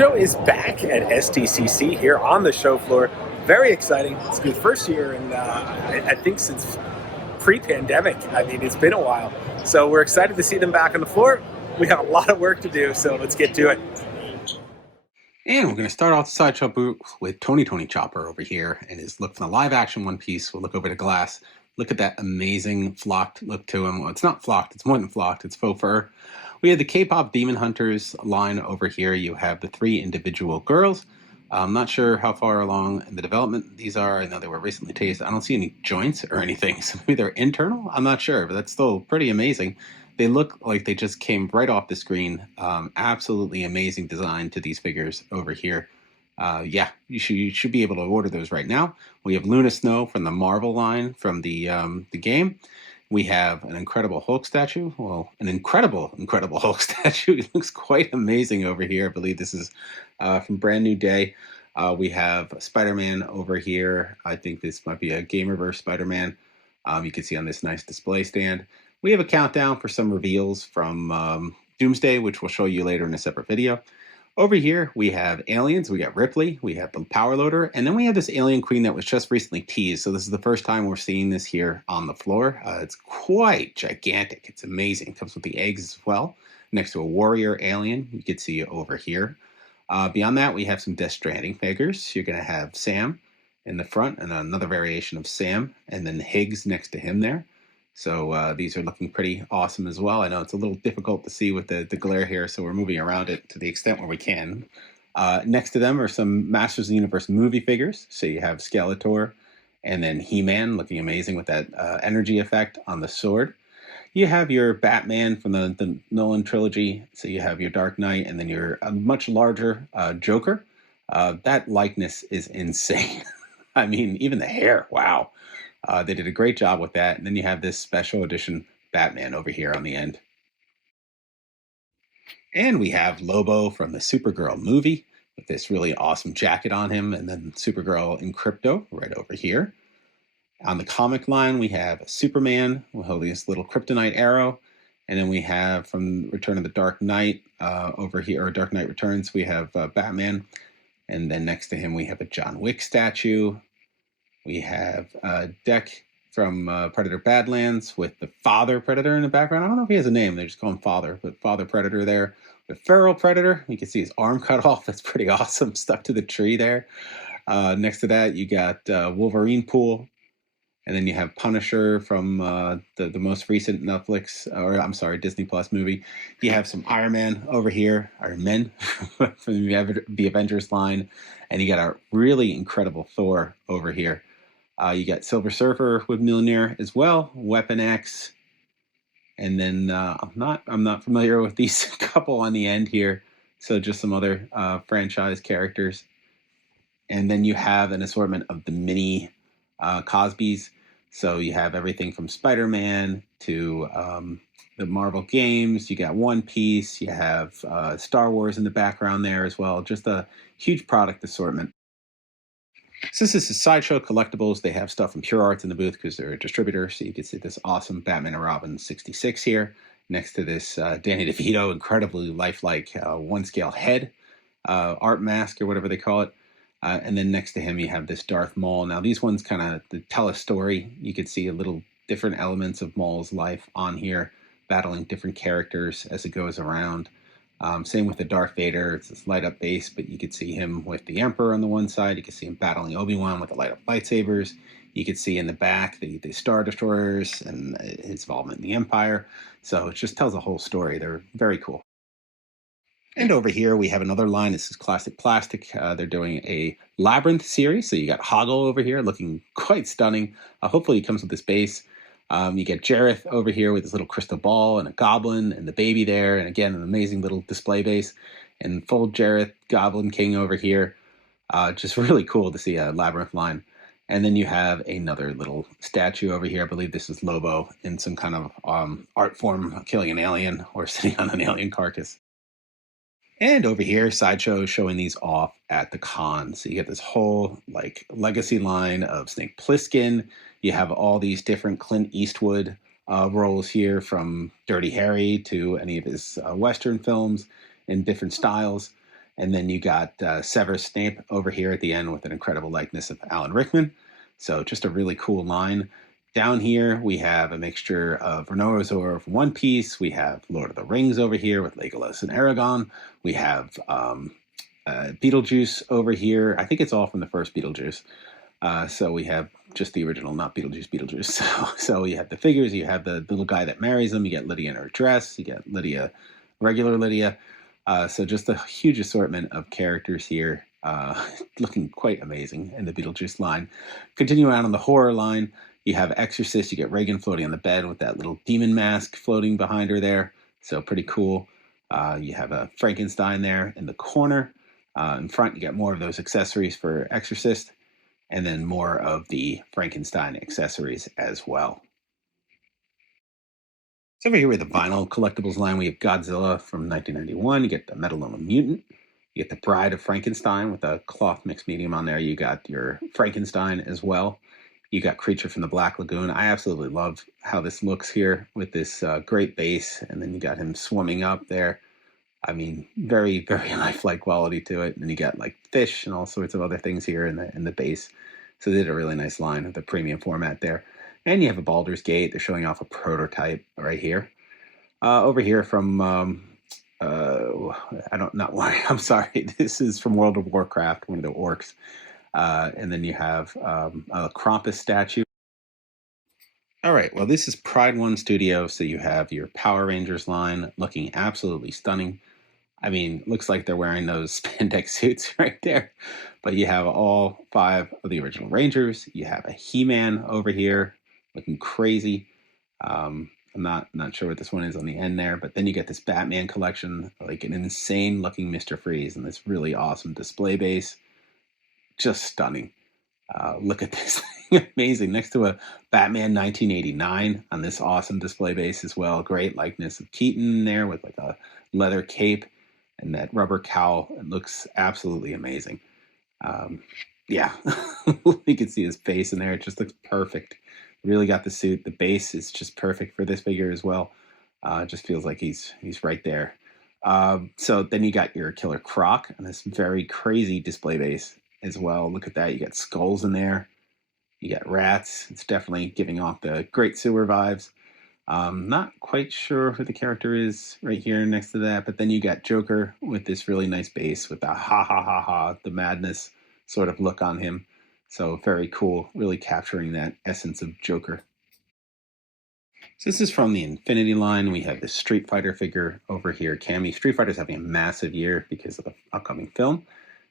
Sideshow is back at SDCC here on the show floor. Very exciting. It's the first year, and I think since pre-pandemic. I mean, it's been a while. So we're excited to see them back on the floor. We have a lot of work to do, so let's get to it. And we're going to start off the Sideshow booth with Tony Chopper over here and his look from the live action One Piece. We'll look over to Glass. Look at that amazing flocked look to him. Well, it's not flocked. It's more than flocked. It's faux fur. We have the K-pop Demon Hunters line over here. You have the 3 individual girls. I'm not sure how far along in the development these are. I know they were recently tasted. I don't see any joints or anything. So maybe they're internal. I'm not sure, but that's still pretty amazing. They look like they just came right off the screen. Absolutely amazing design to these figures over here. Yeah, you should be able to order those right now. We have Luna Snow from the Marvel line from the game. We have an incredible Hulk statue. Well, an incredible Hulk statue. He looks quite amazing over here. I believe this is from Brand New Day. We have Spider-Man over here. I think this might be a Gamerverse Spider-Man. You can see on this nice display stand. We have a countdown for some reveals from Doomsday, which we'll show you later in a separate video. Over here, we have aliens. We got Ripley. We have the Power Loader. And then we have this Alien Queen that was just recently teased. So this is the first time we're seeing this here on the floor. It's quite gigantic. It's amazing. It comes with the eggs as well. Next to a warrior alien, you can see over here. Beyond that, we have some Death Stranding figures. You're going to have Sam in the front and another variation of Sam. And then Higgs next to him there. So these are looking pretty awesome as well. I know it's a little difficult to see with the glare here, so we're moving around it to the extent where we can. Next to them are some Masters of the Universe movie figures. So you have Skeletor and then He-Man looking amazing with that energy effect on the sword. You have your Batman from the Nolan trilogy. So you have your Dark Knight and then your much larger Joker. That likeness is insane. I mean, even the hair, wow. They did a great job with that. And then you have this special edition Batman over here on the end. And we have Lobo from the Supergirl movie with this really awesome jacket on him. And then Supergirl in Crypto right over here. On the comic line, we have Superman holding this little kryptonite arrow. And then we have from Return of the Dark Knight over here, or Dark Knight Returns, we have Batman. And then next to him, we have a John Wick statue. We have Deck from Predator Badlands with the Father Predator in the background. I don't know if he has a name. They just call him Father, but Father Predator there. The Feral Predator. You can see his arm cut off. That's pretty awesome. Stuck to the tree there. Next to that, you got Wolverine Pool. And then you have Punisher from the most recent Netflix, or I'm sorry, Disney Plus movie. You have some Iron Man over here, Iron Men from the Avengers line. And you got a really incredible Thor over here. You got Silver Surfer with Mjolnir as well, Weapon X, and then I'm not familiar with these couple on the end here, so just some other franchise characters, and then you have an assortment of the mini Cosbys. So you have everything from Spider-Man to the Marvel games. You got One Piece. You have Star Wars in the background there as well. Just a huge product assortment. Since this is Sideshow Collectibles, they have stuff from Pure Arts in the booth because they're a distributor. So you can see this awesome Batman and Robin 66 here. Next to this Danny DeVito, incredibly lifelike one-scale head art mask or whatever they call it. And then next to him, you have this Darth Maul. Now, these ones kind of tell a story. You could see a little different elements of Maul's life on here, battling different characters as it goes around. Same with the Darth Vader. It's this light-up base, but you could see him with the Emperor on the one side. You could see him battling Obi-Wan with the light-up lightsabers. You could see in the back the Star Destroyers and his involvement in the Empire. So it just tells a whole story. They're very cool. And over here, we have another line. This is Classic Plastic. They're doing a Labyrinth series. So you got Hoggle over here looking quite stunning. Hopefully he comes with this base. You get Jareth over here with his little crystal ball and a goblin and the baby there. And again, an amazing little display base. And full Jareth Goblin King over here. Just really cool to see a Labyrinth line. And then you have another little statue over here. I believe this is Lobo in some kind of art form killing an alien or sitting on an alien carcass. And over here, Sideshow is showing these off at the con. So you get this whole like legacy line of Snake Plissken. You have all these different Clint Eastwood roles here, from Dirty Harry to any of his Western films in different styles. And then you got Severus Snape over here at the end with an incredible likeness of Alan Rickman. So just a really cool line. Down here, we have a mixture of Rhinosaur from One Piece. We have Lord of the Rings over here with Legolas and Aragorn. We have Beetlejuice over here. I think it's all from the first Beetlejuice. So we have just the original, not Beetlejuice. So you have the figures, you have the little guy that marries them, you get Lydia in her dress, you get Lydia, regular Lydia. So just a huge assortment of characters here, looking quite amazing in the Beetlejuice line. Continue on the horror line, you have Exorcist, you get Reagan floating on the bed with that little demon mask floating behind her there. So pretty cool. You have a Frankenstein there in the corner. In front, you get more of those accessories for Exorcist, and then more of the Frankenstein accessories as well. So over here with the vinyl collectibles line, we have Godzilla from 1991. You get the Metaloma Mutant. You get the Bride of Frankenstein with a cloth mixed medium on there. You got your Frankenstein as well. You got Creature from the Black Lagoon. I absolutely love how this looks here with this great base, and then you got him swimming up there. I mean, very, very lifelike quality to it. And then you got like fish and all sorts of other things here in the base. So they did a really nice line with the premium format there. And you have a Baldur's Gate. They're showing off a prototype right here. Over here from, I'm sorry. This is from World of Warcraft, one of the orcs. And then you have a Krampus statue. All right, well, this is Pride One Studio. So you have your Power Rangers line looking absolutely stunning. I mean, looks like they're wearing those spandex suits right there. But you have all 5 of the original Rangers. You have a He-Man over here looking crazy. I'm not sure what this one is on the end there. But then you get this Batman collection, like an insane looking Mr. Freeze and this really awesome display base. Just stunning. Look at this thing. Amazing. Next to a Batman 1989 on this awesome display base as well. Great likeness of Keaton there with like a leather cape and that rubber cowl. It looks absolutely amazing. Yeah, you can see his face in there. It just looks perfect. Really got the suit. The base is just perfect for this figure as well. It just feels like he's right there. So then you got your Killer Croc and this very crazy display base as well. Look at that. You got skulls in there. You got rats. It's definitely giving off the Great Sewer vibes. Not quite sure who the character is right here next to that, but then you got Joker with this really nice base with the ha ha ha ha, the madness sort of look on him. So very cool, really capturing that essence of Joker. So this is from the Infinity line. We have this Street Fighter figure over here, Cammy. Street Fighter's having a massive year because of the upcoming film.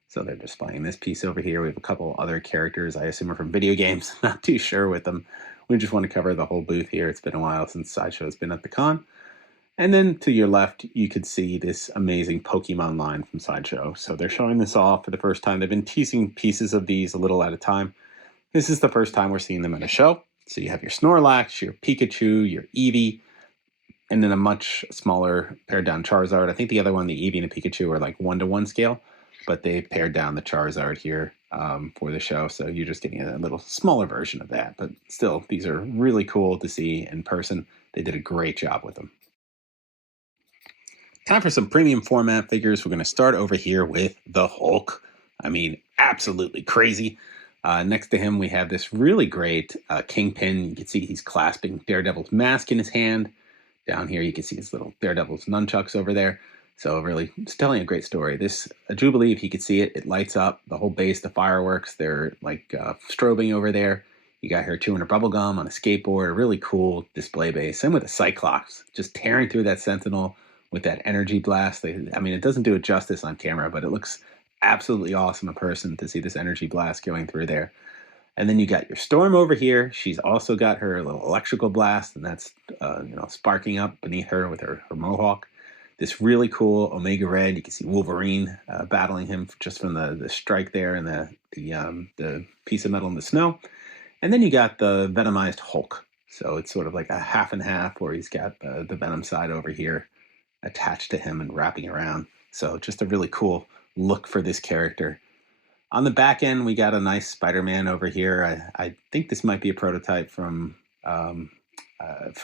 So they're displaying this piece over here. We have a couple other characters, I assume are from video games. Not too sure with them. We just want to cover the whole booth here. It's been a while since Sideshow's been at the con. And then to your left, you could see this amazing Pokemon line from Sideshow. So they're showing this off for the first time. They've been teasing pieces of these a little at a time. This is the first time we're seeing them at a show. So you have your Snorlax, your Pikachu, your Eevee, and then a much smaller pared down Charizard. I think the other one, the Eevee and the Pikachu, are like 1-to-1 scale, but they pared down the Charizard here for the show. So you're just getting a little smaller version of that. But still, these are really cool to see in person. They did a great job with them. Time for some premium format figures. We're going to start over here with the Hulk. I mean, absolutely crazy. Next to him, we have this really great Kingpin. You can see he's clasping Daredevil's mask in his hand. Down here, you can see his little Daredevil's nunchucks over there. So really, it's telling a great story. This, I do believe you can see it. It lights up the whole base, the fireworks. They're like strobing over there. You got her chewing her bubblegum on a skateboard. A really cool display base. Same with the Cyclops, just tearing through that Sentinel with that energy blast. I mean, it doesn't do it justice on camera, but it looks absolutely awesome in person to see this energy blast going through there. And then you got your Storm over here. She's also got her little electrical blast, and that's sparking up beneath her with her mohawk. This really cool Omega Red. You can see Wolverine battling him just from the strike there and the piece of metal in the snow. And then you got the Venomized Hulk. So it's sort of like a half and half where he's got the Venom side over here attached to him and wrapping around. So just a really cool look for this character. On the back end, we got a nice Spider-Man over here. I think this might be a prototype from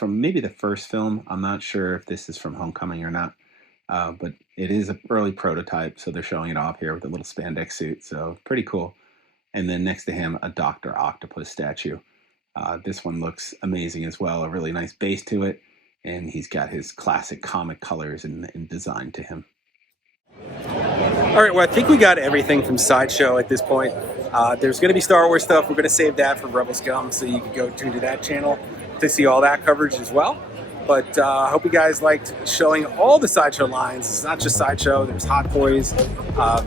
maybe the first film. I'm not sure if this is from Homecoming or not. but it is an early prototype, so they're showing it off here with a little spandex suit, so pretty cool. And then next to him, a Dr. Octopus statue. This one looks amazing as well, a really nice base to it, and he's got his classic comic colors and design to him. All right, well, I think we got everything from Sideshow at this point. There's going to be Star Wars stuff. We're going to save that for Rebel Scum, so you can go to that channel to see all that coverage as well. But I hope you guys liked showing all the Sideshow lines. It's not just Sideshow. There's Hot Toys.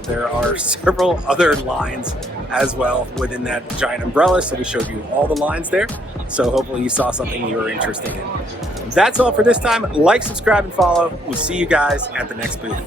There are several other lines as well within that giant umbrella. So we showed you all the lines there. So hopefully you saw something you were interested in. That's all for this time. Like, subscribe, and follow. We'll see you guys at the next booth.